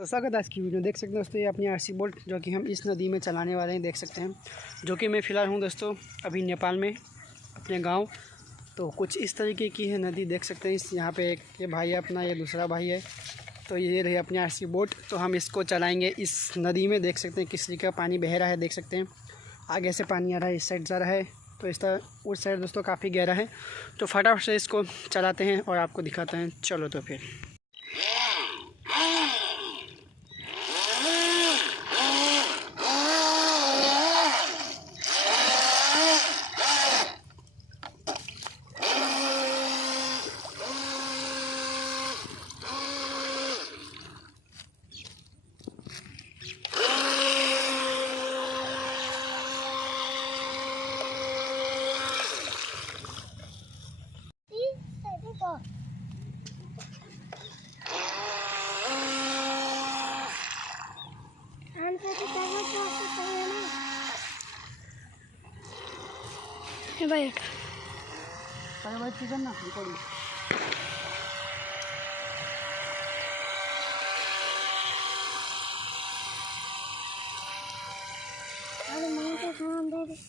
तो स्वागत है आज की वीडियो। देख सकते हैं दोस्तों, ये अपनी आरसी बोट जो कि हम इस नदी में चलाने वाले हैं, देख सकते हैं। जो कि मैं फ़िलहाल हूँ दोस्तों अभी नेपाल में, अपने गांव। तो कुछ इस तरीके की है नदी, देख सकते हैं। इस यहाँ पे एक ये भाई है अपना, ये दूसरा भाई है। तो ये रही अपनी आरसी बोट। तो हम इसको चलाएँगे इस नदी में। देख सकते हैं किस तरीके का पानी बह रहा है, देख सकते हैं। आगे से पानी आ रहा है, इस साइड जा रहा है। तो इस तरह उस साइड दोस्तों काफ़ी गहरा है। तो फटाफट से इसको चलाते हैं और आपको दिखाते हैं। चलो तो फिर baik. Saya baik di sana, di kali. Ada mana tuh